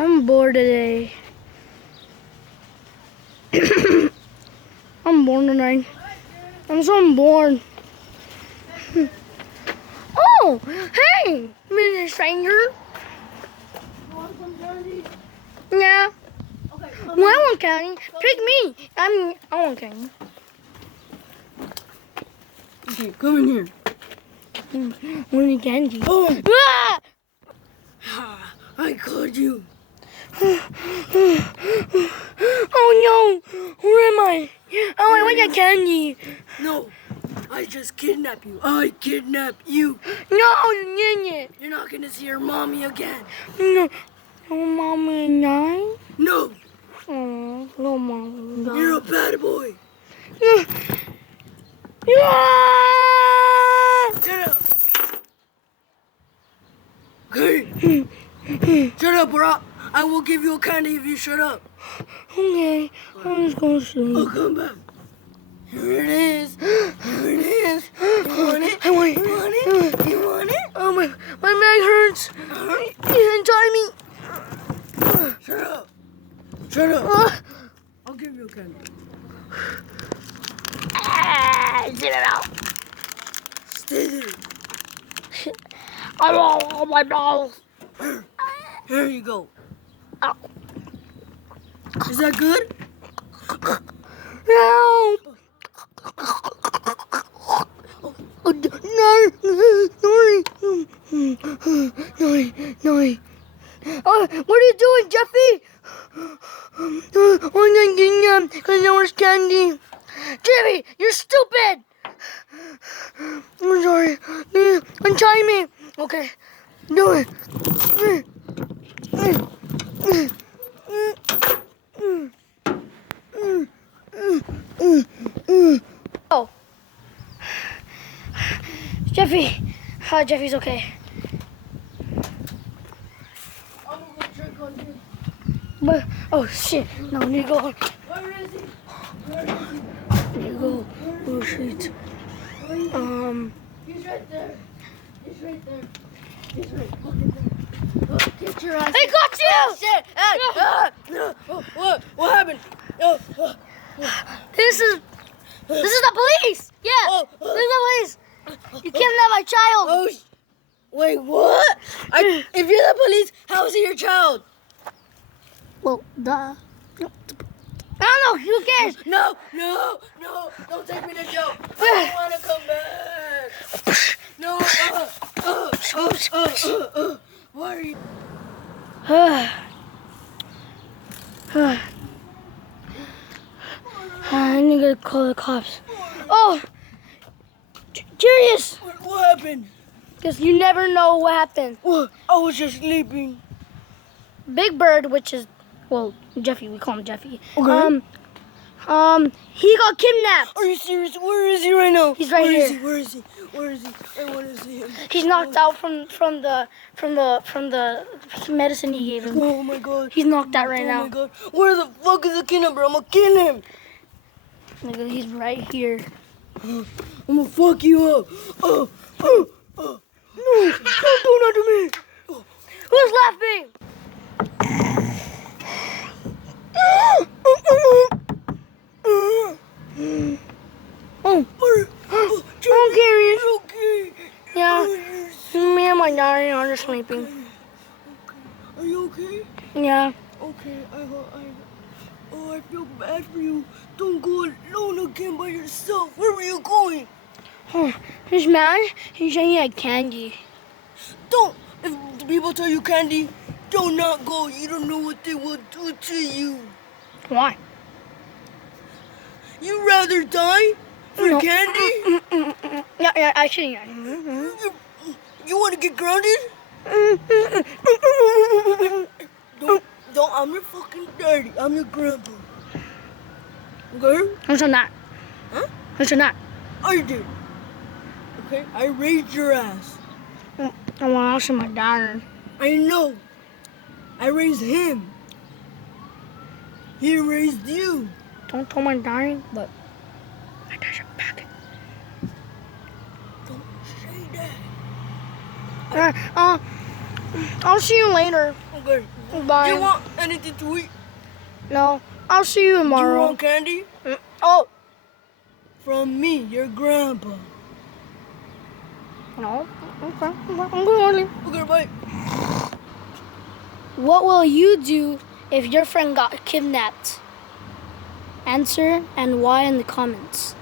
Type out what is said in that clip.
I'm bored today. I'm bored tonight. I'm so bored. Oh, hey, Mr. Stranger. You want some candy? Yeah. Okay. Well, I want candy. Pick me. I want candy. Okay, come in here. Want any candy? Oh, Ah! I caught you. Oh no! Where am I? Oh, I want your candy. No, I just kidnapped you. I kidnapped you. No, you idiot. You're not gonna see your mommy again. No, no, mommy and I. No, Oh, no, mommy and I. you're a bad boy. Yeah. Shut up. Okay. Shut up, bro. I will give you a candy if you shut up. Okay, I'm just gonna sleep. Oh, come back. Here it is. Here it is. You want it? I want it. You want it? You want it? Oh, my leg hurts. Untie me. Shut up. Shut up. I'll give you a candy. Get it out. Stay there. I want all my balls. Here you go. Ow. Is that good? No. No. Oh, what are you doing, Jeffy? I'm not getting up because there was candy. Jeffy, you're stupid. I'm sorry. Untie me. Okay, do it. Oh, Jeffy. Jeffy's okay. I'm gonna go check on you. But oh shit! No, need to go. Where is he? Where is he? Need to go. Oh shit. He's right there. He's right there. He's right fucking there. Oh, get your ass. I got you! Oh, shit. What happened? This is the police. Yeah, Oh, this is the police. You kidnapped my child. Oh, wait, what? If you're the police, how is he your child? Well, duh. I don't know. Who cares? No, don't take me to jail. I don't want to come back. No, Why are you? I need to call the cops. Oh, curious. What happened? Because you never know what happened. What? I was just sleeping. Big Bird, which is, well, Jeffy. We call him Jeffy. Okay. He got kidnapped. Are you serious? Where is he right now? He's right here. Where is he? I want to see him. He's knocked out from the medicine he gave him. Oh my god. He's knocked out right Oh now. my god. Where the fuck is the kidnapper? I'm gonna kill him. Nigga, he's right here. I'm gonna fuck you up. No, don't do that to me. Who's laughing? Oh, I'm curious. Okay. Yeah, me and my daughter are just sleeping. Are you okay? Yeah. Okay. I feel bad for you. Don't go alone again by yourself. Where were you going? He's mad. He's saying he had candy. Don't. If people tell you candy, do not go. You don't know what they will do to you. Why? You rather die for No. candy? Yeah, actually, yeah. You want to get grounded? Don't. I'm your fucking daddy. I'm your grandpa. Okay? Who's on that? Huh? Who's on that? I did. Okay? I raised your ass. I want also my daughter. I know. I raised him. He raised you. Don't tell my daughter, but my daughter's back. Don't say that. I'll see you later. Okay. Bye. Do you want anything to eat? No, I'll see you Do you tomorrow. want candy? Oh, From me, your grandpa. no. Okay. I'm going to leave. Okay, bye. What will you do if your friend got kidnapped? Answer and why in the comments.